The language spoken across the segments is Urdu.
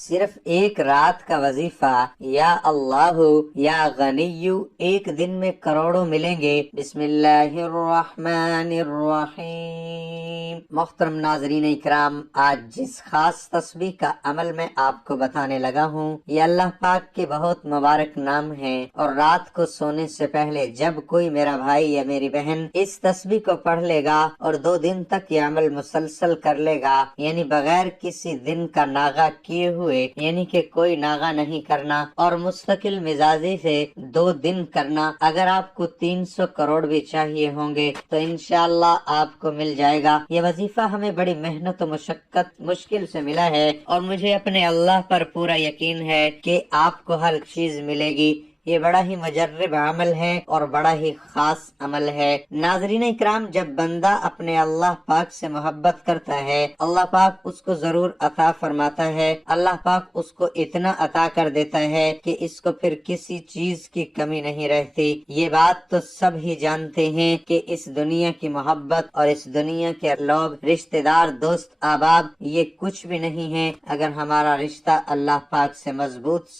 صرف ایک رات کا وظیفہ یا اللہ یا غنی ایک دن میں کروڑوں ملیں گے۔ بسم اللہ الرحمن الرحیم۔ محترم ناظرین اکرام، آج جس خاص تسبیح کا عمل میں آپ کو بتانے لگا ہوں، یہ اللہ پاک کے بہت مبارک نام ہیں، اور رات کو سونے سے پہلے جب کوئی میرا بھائی یا میری بہن اس تسبیح کو پڑھ لے گا اور 2 دن تک یہ عمل مسلسل کر لے گا، یعنی بغیر کسی دن کا ناغہ کیے ہوئے، یعنی کہ کوئی ناغہ نہیں کرنا، اور مستقل مزاجی سے 2 دن کرنا، اگر آپ کو 300 کروڑ بھی چاہیے ہوں گے تو انشاءاللہ آپ کو مل جائے گا۔ یہ وظیفہ ہمیں بڑی محنت و مشقت مشکل سے ملا ہے، اور مجھے اپنے اللہ پر پورا یقین ہے کہ آپ کو ہر چیز ملے گی۔ یہ بڑا ہی مجرب عمل ہے اور بڑا ہی خاص عمل ہے۔ ناظرین اکرام، جب بندہ اپنے اللہ پاک سے محبت کرتا ہے، اللہ پاک اس کو ضرور عطا فرماتا ہے۔ اللہ پاک اس کو اتنا عطا کر دیتا ہے کہ اس کو پھر کسی چیز کی کمی نہیں رہتی۔ یہ بات تو سب ہی جانتے ہیں کہ اس دنیا کی محبت اور اس دنیا کے لوگ، رشتہ دار، دوست، احباب، یہ کچھ بھی نہیں ہے۔ اگر ہمارا رشتہ اللہ پاک سے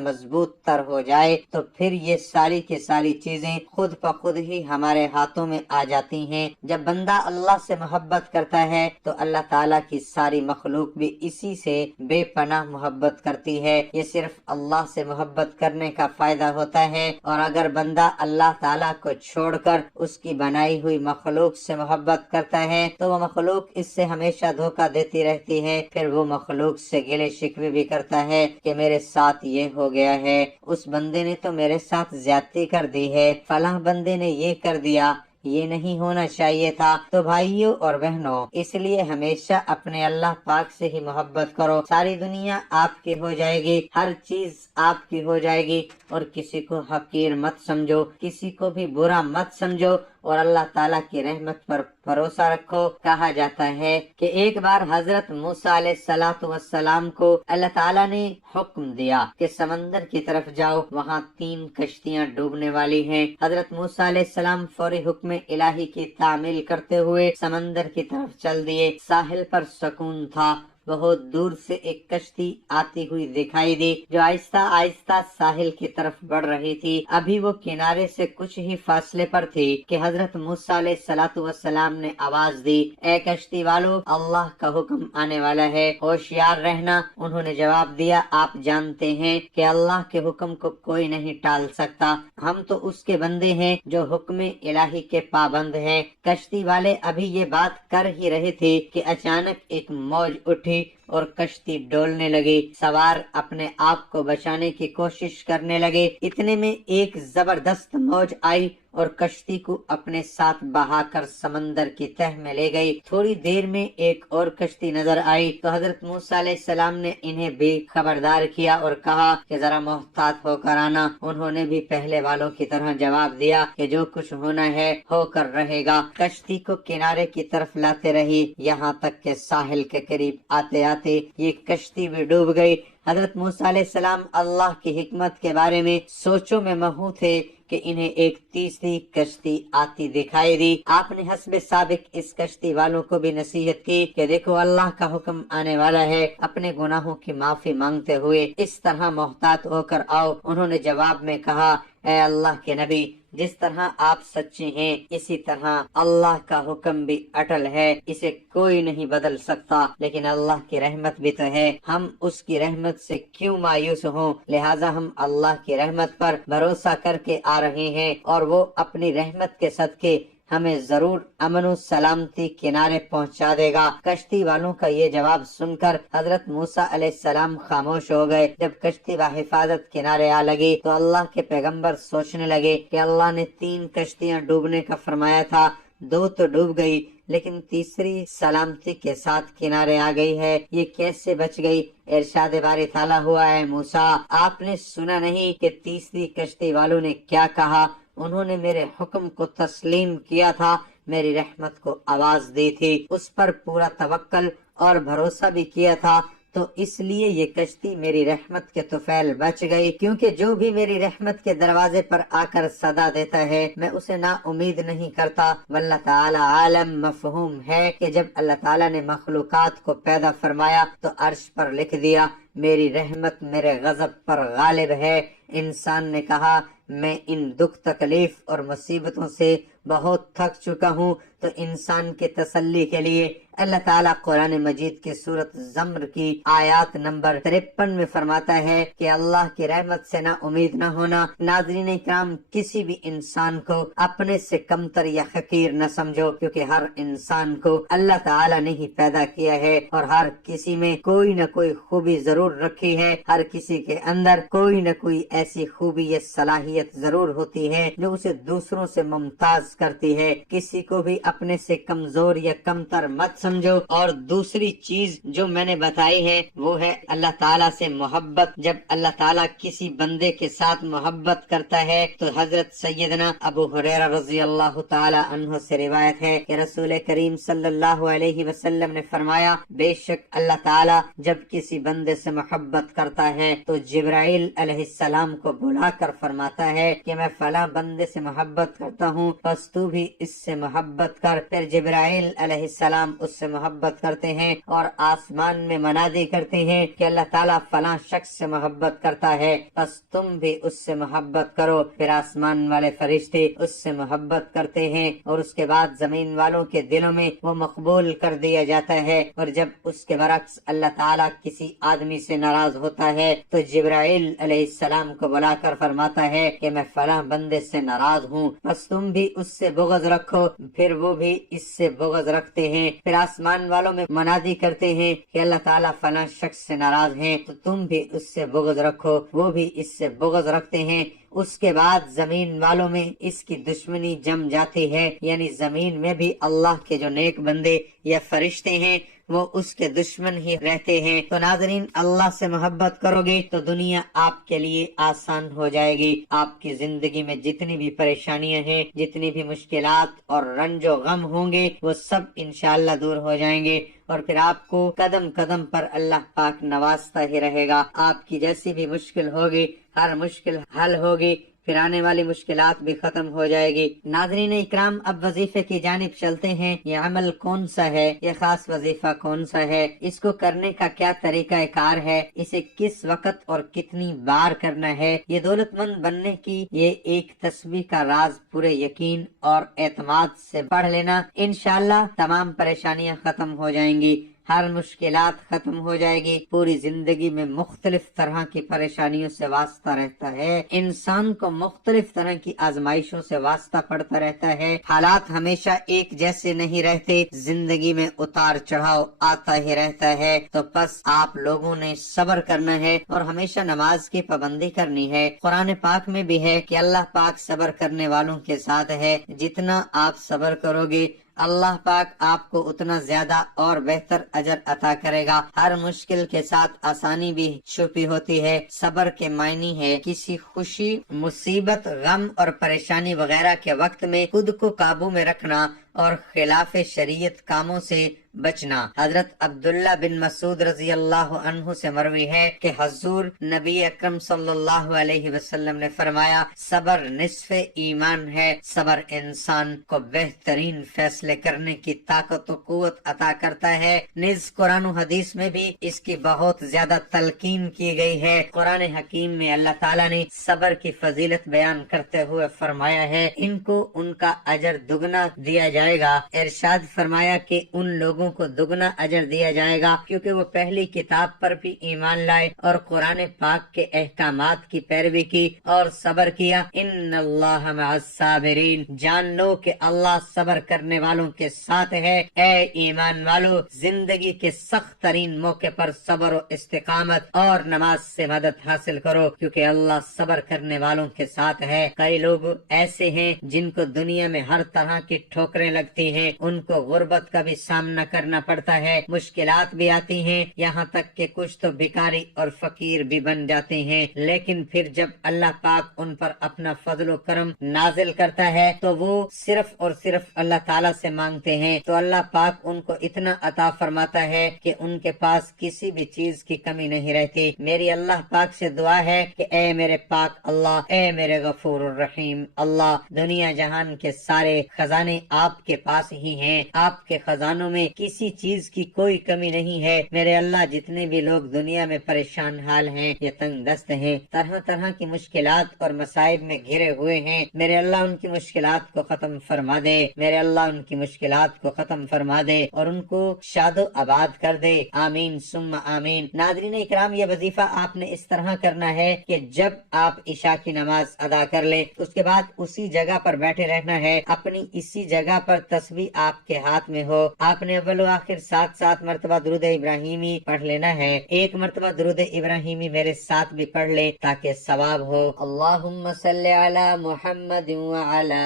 مضبوط تر ہو جائے تو پھر یہ ساری کی ساری چیزیں خود بخود ہی ہمارے ہاتھوں میں آ جاتی ہیں۔ جب بندہ اللہ سے محبت کرتا ہے تو اللہ تعالیٰ کی ساری مخلوق بھی اسی سے بے پناہ محبت کرتی ہے۔ یہ صرف اللہ سے محبت کرنے کا فائدہ ہوتا ہے، اور اگر بندہ اللہ تعالیٰ کو چھوڑ کر اس کی بنائی ہوئی مخلوق سے محبت کرتا ہے تو وہ مخلوق اس سے ہمیشہ دھوکہ دیتی رہتی ہے۔ پھر وہ مخلوق سے گلے شکوے بھی کرتا ہے کہ میرے ساتھ یہ ہو گیا ہے، اس بندے نے تو میرے ساتھ زیادتی کر دی ہے، فلاں بندے نے یہ کر دیا، یہ نہیں ہونا چاہیے تھا۔ تو بھائیوں اور بہنوں، اس لیے ہمیشہ اپنے اللہ پاک سے ہی محبت کرو۔ ساری دنیا آپ کی ہو جائے گی، ہر چیز آپ کی ہو جائے گی، اور کسی کو حقیر مت سمجھو، کسی کو بھی برا مت سمجھو، اور اللہ تعالیٰ کی رحمت پر بھروسہ رکھو۔ کہا جاتا ہے کہ ایک بار حضرت موسیٰ علیہ السلام کو اللہ تعالیٰ نے حکم دیا کہ سمندر کی طرف جاؤ، وہاں 3 کشتیاں ڈوبنے والی ہیں۔ حضرت موسیٰ علیہ السلام فوری حکم الہی کی تعمیل کرتے ہوئے سمندر کی طرف چل دیے۔ ساحل پر سکون تھا۔ بہت دور سے ایک کشتی آتی ہوئی دکھائی دی جو آہستہ آہستہ ساحل کی طرف بڑھ رہی تھی۔ ابھی وہ کنارے سے کچھ ہی فاصلے پر تھی کہ حضرت موسیٰ علیہ السلام نے آواز دی، اے کشتی والو، اللہ کا حکم آنے والا ہے، ہوشیار رہنا۔ انہوں نے جواب دیا، آپ جانتے ہیں کہ اللہ کے حکم کو کوئی نہیں ٹال سکتا، ہم تو اس کے بندے ہیں جو حکم الہی کے پابند ہیں۔ کشتی والے ابھی یہ بات کر ہی رہے تھے کہ اچانک ایک موج اٹھی اور کشتی ڈولنے لگی۔ سوار اپنے آپ کو بچانے کی کوشش کرنے لگے۔ اتنے میں ایک زبردست موج آئی اور کشتی کو اپنے ساتھ بہا کر سمندر کی تہ میں لے گئی۔ تھوڑی دیر میں ایک اور کشتی نظر آئی تو حضرت موسیٰ علیہ السلام نے انہیں بھی خبردار کیا اور کہا کہ ذرا محتاط ہو کر آنا۔ انہوں نے بھی پہلے والوں کی طرح جواب دیا کہ جو کچھ ہونا ہے ہو کر رہے گا۔ کشتی کو کنارے کی طرف لاتے رہی، یہاں تک کہ ساحل کے قریب آتے آتے یہ کشتی بھی ڈوب گئی۔ حضرت موسیٰ علیہ السلام اللہ کی حکمت کے بارے میں سوچوں میں مہو تھے کہ انہیں ایک تیسری کشتی آتی دکھائی دی۔ آپ نے حسب سابق اس کشتی والوں کو بھی نصیحت کی کہ دیکھو اللہ کا حکم آنے والا ہے، اپنے گناہوں کی معافی مانگتے ہوئے اس طرح محتاط ہو کر آؤ۔ انہوں نے جواب میں کہا، اے اللہ کے نبی، جس طرح آپ سچے ہیں اسی طرح اللہ کا حکم بھی اٹل ہے، اسے کوئی نہیں بدل سکتا، لیکن اللہ کی رحمت بھی تو ہے، ہم اس کی رحمت سے کیوں مایوس ہوں؟ لہٰذا ہم اللہ کی رحمت پر بھروسہ کر کے آ رہے ہیں، اور وہ اپنی رحمت کے صدقے ہمیں ضرور امن و سلامتی کنارے پہنچا دے گا۔ کشتی والوں کا یہ جواب سن کر حضرت موسیٰ علیہ السلام خاموش ہو گئے۔ جب کشتی بحفاظت کنارے آ لگی تو اللہ کے پیغمبر سوچنے لگے کہ اللہ نے 3 کشتیاں ڈوبنے کا فرمایا تھا، 2 تو ڈوب گئی، لیکن تیسری سلامتی کے ساتھ کنارے آ گئی ہے، یہ کیسے بچ گئی؟ ارشاد باری تعالیٰ ہوا، ہے موسیٰ، آپ نے سنا نہیں کہ تیسری کشتی والوں نے کیا کہا؟ انہوں نے میرے حکم کو تسلیم کیا تھا، میری رحمت کو آواز دی تھی، اس پر پورا توکل اور بھروسہ بھی کیا تھا، تو اس لیے یہ کشتی میری رحمت کے طفیل بچ گئی۔ کیونکہ جو بھی میری رحمت کے دروازے پر آ کر صدا دیتا ہے میں اسے نا امید نہیں کرتا۔ واللہ تعالی عالم مفہوم ہے کہ جب اللہ تعالیٰ نے مخلوقات کو پیدا فرمایا تو عرش پر لکھ دیا میری رحمت میرے غضب پر غالب ہے۔ انسان نے کہا میں ان دکھ تکلیف اور مصیبتوں سے بہت تھک چکا ہوں، تو انسان کے تسلی کے لیے اللہ تعالیٰ قرآن مجید کی سورۃ زمر کی آیات نمبر 53 میں فرماتا ہے کہ اللہ کی رحمت سے نا امید نہ ہونا۔ ناظرین اکرام، کسی بھی انسان کو اپنے سے کمتر یا حقیر نہ سمجھو، کیونکہ ہر انسان کو اللہ تعالیٰ نے ہی پیدا کیا ہے اور ہر کسی میں کوئی نہ کوئی خوبی ضرور رکھی ہے۔ ہر کسی کے اندر کوئی نہ کوئی ایسی خوبی یا صلاحیت ضرور ہوتی ہے جو اسے دوسروں سے ممتاز کرتی ہے۔ کسی کو بھی اپنے سے کمزور یا کمتر مت سمجھو۔ اور دوسری چیز جو میں نے بتائی ہے وہ ہے اللہ تعالیٰ سے محبت۔ جب اللہ تعالیٰ کسی بندے کے ساتھ محبت کرتا ہے تو حضرت سیدنا ابو ہریرہ رضی اللہ تعالی عنہ سے روایت ہے کہ رسول کریم صلی اللہ علیہ وسلم نے فرمایا، بے شک اللہ تعالیٰ جب کسی بندے سے محبت کرتا ہے تو جبرائیل علیہ السلام کو بلا کر فرماتا ہے کہ میں فلاں بندے سے محبت کرتا ہوں، بس تو بھی اس سے محبت کر۔ پھر جبرائیل علیہ السلام اس سے محبت کرتے ہیں اور آسمان میں منادی کرتے ہیں کہ اللہ تعالیٰ فلاں شخص سے محبت کرتا ہے، بس تم بھی اس سے محبت کرو۔ پھر آسمان والے فرشتے اس سے محبت کرتے ہیں اور اس کے بعد زمین والوں کے دلوں میں وہ مقبول کر دیا جاتا ہے۔ اور جب اس کے برعکس اللہ تعالیٰ کسی آدمی سے ناراض ہوتا ہے تو جبرائیل علیہ السلام کو بلا کر فرماتا ہے کہ میں فلاں بندے سے ناراض ہوں، بس تم بھی اس سے بغض رکھو۔ پھر وہ بھی اس سے بغض رکھتے ہیں۔ پھر آسمان والوں میں منادی کرتے ہیں کہ اللہ تعالیٰ فلاں شخص سے ناراض ہیں تو تم بھی اس سے بغض رکھو، وہ بھی اس سے بغض رکھتے ہیں۔ اس کے بعد زمین والوں میں اس کی دشمنی جم جاتی ہے، یعنی زمین میں بھی اللہ کے جو نیک بندے یا فرشتے ہیں وہ اس کے دشمن ہی رہتے ہیں۔ تو ناظرین، اللہ سے محبت کرو گے تو دنیا آپ کے لیے آسان ہو جائے گی۔ آپ کی زندگی میں جتنی بھی پریشانیاں ہیں، جتنی بھی مشکلات اور رنج و غم ہوں گے، وہ سب انشاءاللہ دور ہو جائیں گے، اور پھر آپ کو قدم قدم پر اللہ پاک نوازتا ہی رہے گا۔ آپ کی جیسی بھی مشکل ہوگی، ہر مشکل حل ہوگی، پھر آنے والی مشکلات بھی ختم ہو جائے گی۔ ناظرین اکرام، اب وظیفے کی جانب چلتے ہیں۔ یہ عمل کون سا ہے؟ یہ خاص وظیفہ کون سا ہے؟ اس کو کرنے کا کیا طریقہ کار ہے؟ اسے کس وقت اور کتنی بار کرنا ہے؟ یہ دولت مند بننے کی یہ ایک تسبیح کا راز پورے یقین اور اعتماد سے پڑھ لینا، انشاءاللہ تمام پریشانیاں ختم ہو جائیں گی، ہر مشکلات ختم ہو جائے گی۔ پوری زندگی میں مختلف طرح کی پریشانیوں سے واسطہ رہتا ہے، انسان کو مختلف طرح کی آزمائشوں سے واسطہ پڑتا رہتا ہے۔ حالات ہمیشہ ایک جیسے نہیں رہتے، زندگی میں اتار چڑھاؤ آتا ہی رہتا ہے۔ تو بس آپ لوگوں نے صبر کرنا ہے اور ہمیشہ نماز کی پابندی کرنی ہے۔ قرآن پاک میں بھی ہے کہ اللہ پاک صبر کرنے والوں کے ساتھ ہے۔ جتنا آپ صبر کرو گے اللہ پاک آپ کو اتنا زیادہ اور بہتر اجر عطا کرے گا۔ ہر مشکل کے ساتھ آسانی بھی چھپی ہوتی ہے۔ صبر کے معنی ہے کسی خوشی، مصیبت، غم اور پریشانی وغیرہ کے وقت میں خود کو قابو میں رکھنا اور خلاف شریعت کاموں سے بچنا۔ حضرت عبداللہ بن مسعود رضی اللہ عنہ سے مروی ہے کہ حضور نبی اکرم صلی اللہ علیہ وسلم نے فرمایا، صبر نصف ایمان ہے۔ صبر انسان کو بہترین فیصلے کرنے کی طاقت و قوت عطا کرتا ہے۔ نیز قرآن و حدیث میں بھی اس کی بہت زیادہ تلقین کی گئی ہے۔ قرآن حکیم میں اللہ تعالیٰ نے صبر کی فضیلت بیان کرتے ہوئے فرمایا ہے، ان کو ان کا اجر دگنا دیا جائے گا۔ ارشاد فرمایا کہ ان لوگوں کو دگنا اجر دیا جائے گا کیونکہ وہ پہلی کتاب پر بھی ایمان لائے اور قرآن پاک کے احکامات کی پیروی کی اور صبر کیا۔ ان اللہ مع الصابرین، جان لو کہ اللہ صبر کرنے والوں کے ساتھ ہے۔ اے ایمان والو، زندگی کے سخت ترین موقع پر صبر و استقامت اور نماز سے مدد حاصل کرو کیونکہ اللہ صبر کرنے والوں کے ساتھ ہے۔ کئی لوگ ایسے ہیں جن کو دنیا میں ہر طرح کی ٹھوکریں لگتی ہیں، ان کو غربت کا بھی سامنا کرنا پڑتا ہے، مشکلات بھی آتی ہیں، یہاں تک کہ کچھ تو بھکاری اور فقیر بھی بن جاتے ہیں، لیکن پھر جب اللہ پاک ان پر اپنا فضل و کرم نازل کرتا ہے تو وہ صرف اور صرف اللہ تعالیٰ سے مانگتے ہیں تو اللہ پاک ان کو اتنا عطا فرماتا ہے کہ ان کے پاس کسی بھی چیز کی کمی نہیں رہتی۔ میری اللہ پاک سے دعا ہے کہ اے میرے پاک اللہ، اے میرے غفور الرحیم اللہ، دنیا جہان کے سارے خزانے آپ آپ کے پاس ہی ہیں، آپ کے خزانوں میں کسی چیز کی کوئی کمی نہیں ہے۔ میرے اللہ جتنے بھی لوگ دنیا میں پریشان حال ہیں یا تنگ دست ہیں، طرح طرح کی مشکلات اور مصائب میں گھرے ہوئے ہیں، میرے اللہ ان کی مشکلات کو ختم فرما دے، میرے اللہ ان کی مشکلات کو ختم فرما دے اور ان کو شاد و آباد کر دے، آمین ثم آمین۔ ناظرین اکرام، یہ وظیفہ آپ نے اس طرح کرنا ہے کہ جب آپ عشاء کی نماز ادا کر لیں اس کے بعد اسی جگہ پر بیٹھے رہنا ہے، اپنی اسی جگہ پر تسبیح آپ کے ہاتھ میں ہو، آپ نے اول و آخر 7 مرتبہ درود ابراہیمی پڑھ لینا ہے، ایک مرتبہ درود ابراہیمی میرے ساتھ بھی پڑھ لے تاکہ ثواب ہو۔ اللہم صلی علی محمد وعلی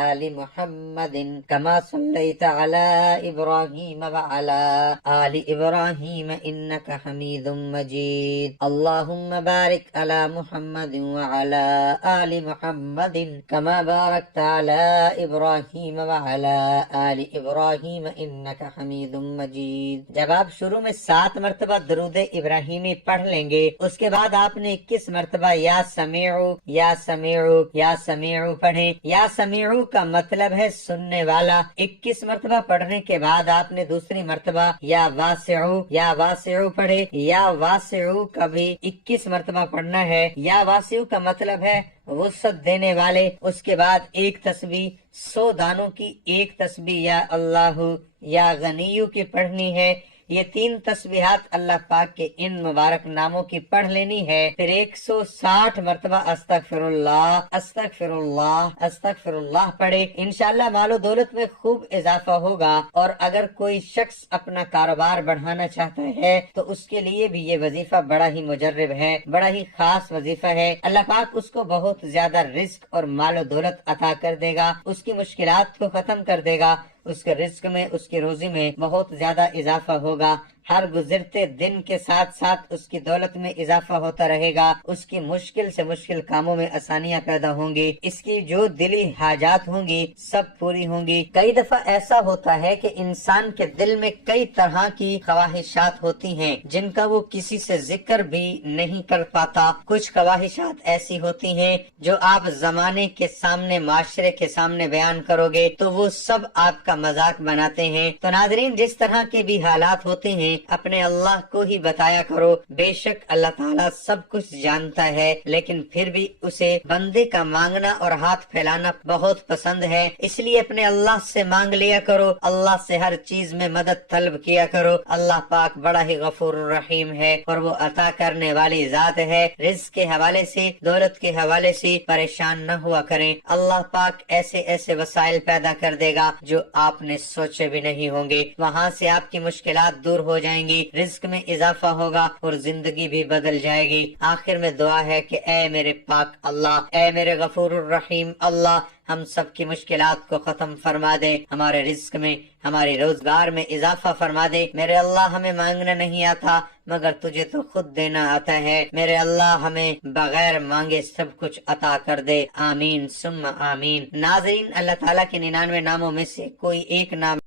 آل محمد کما صلیت علی ابراہیم وعلی آل ابراہیم انک حمید مجید۔ اللہم بارک علی محمد وعلی آل محمد کما بارکت علی ابراہیم وعلی آل ابراہیم انک حمید مجید۔ جب آپ شروع میں 7 مرتبہ درود ابراہیمی پڑھ لیں گے اس کے بعد آپ نے 21 مرتبہ یا سمیعو یا سمیعو یا سمیعو پڑھیں۔ یا سمیعو کا مطلب ہے سننے والا۔ 21 مرتبہ پڑھنے کے بعد آپ نے دوسری مرتبہ یا واسعو پڑھے۔ یا واسعو کا بھی 21 مرتبہ پڑھنا ہے۔ یا واسعو کا مطلب ہے وسعت دینے والے۔ اس کے بعد ایک تسبیح 100 دانوں کی ایک تسبیح یا اللہ یا غنیو کی پڑھنی ہے۔ یہ 3 تسبیحات اللہ پاک کے ان مبارک ناموں کی پڑھ لینی ہے۔ پھر 160 مرتبہ استغفر اللہ استغفر اللہ استغفر اللہ پڑھے۔ انشاءاللہ مال و دولت میں خوب اضافہ ہوگا، اور اگر کوئی شخص اپنا کاروبار بڑھانا چاہتا ہے تو اس کے لیے بھی یہ وظیفہ بڑا ہی مجرب ہے، بڑا ہی خاص وظیفہ ہے۔ اللہ پاک اس کو بہت زیادہ رزق اور مال و دولت عطا کر دے گا، اس کی مشکلات کو ختم کر دے گا، اس کے رزق میں اس کی روزی میں بہت زیادہ اضافہ ہوگا۔ ہر گزرتے دن کے ساتھ ساتھ اس کی دولت میں اضافہ ہوتا رہے گا، اس کی مشکل سے مشکل کاموں میں آسانیاں پیدا ہوں گی، اس کی جو دلی حاجات ہوں گی سب پوری ہوں گی۔ کئی دفعہ ایسا ہوتا ہے کہ انسان کے دل میں کئی طرح کی خواہشات ہوتی ہیں جن کا وہ کسی سے ذکر بھی نہیں کر پاتا۔ کچھ خواہشات ایسی ہوتی ہیں جو آپ زمانے کے سامنے، معاشرے کے سامنے بیان کرو گے تو وہ سب آپ کا مذاق بناتے ہیں۔ تو ناظرین، جس طرح کے بھی حالات ہوتے ہیں اپنے اللہ کو ہی بتایا کرو، بے شک اللہ تعالیٰ سب کچھ جانتا ہے، لیکن پھر بھی اسے بندے کا مانگنا اور ہاتھ پھیلانا بہت پسند ہے، اس لیے اپنے اللہ سے مانگ لیا کرو، اللہ سے ہر چیز میں مدد طلب کیا کرو۔ اللہ پاک بڑا ہی غفور الرحیم ہے اور وہ عطا کرنے والی ذات ہے۔ رزق کے حوالے سے، دولت کے حوالے سے پریشان نہ ہوا کریں، اللہ پاک ایسے ایسے وسائل پیدا کر دے گا جو آپ نے سوچے بھی نہیں ہوں گے، وہاں سے آپ کی مشکلات دور ہو جائیں گی، رزق میں اضافہ ہوگا اور زندگی بھی بدل جائے گی۔ آخر میں دعا ہے کہ اے میرے پاک اللہ، اے میرے غفور الرحیم اللہ، ہم سب کی مشکلات کو ختم فرما دے، ہمارے رزق میں، ہماری روزگار میں اضافہ فرما دے۔ میرے اللہ، ہمیں مانگنا نہیں آتا مگر تجھے تو خود دینا آتا ہے، میرے اللہ ہمیں بغیر مانگے سب کچھ عطا کر دے، آمین ثم آمین۔ ناظرین، اللہ تعالیٰ کے 99 ناموں میں سے کوئی ایک نام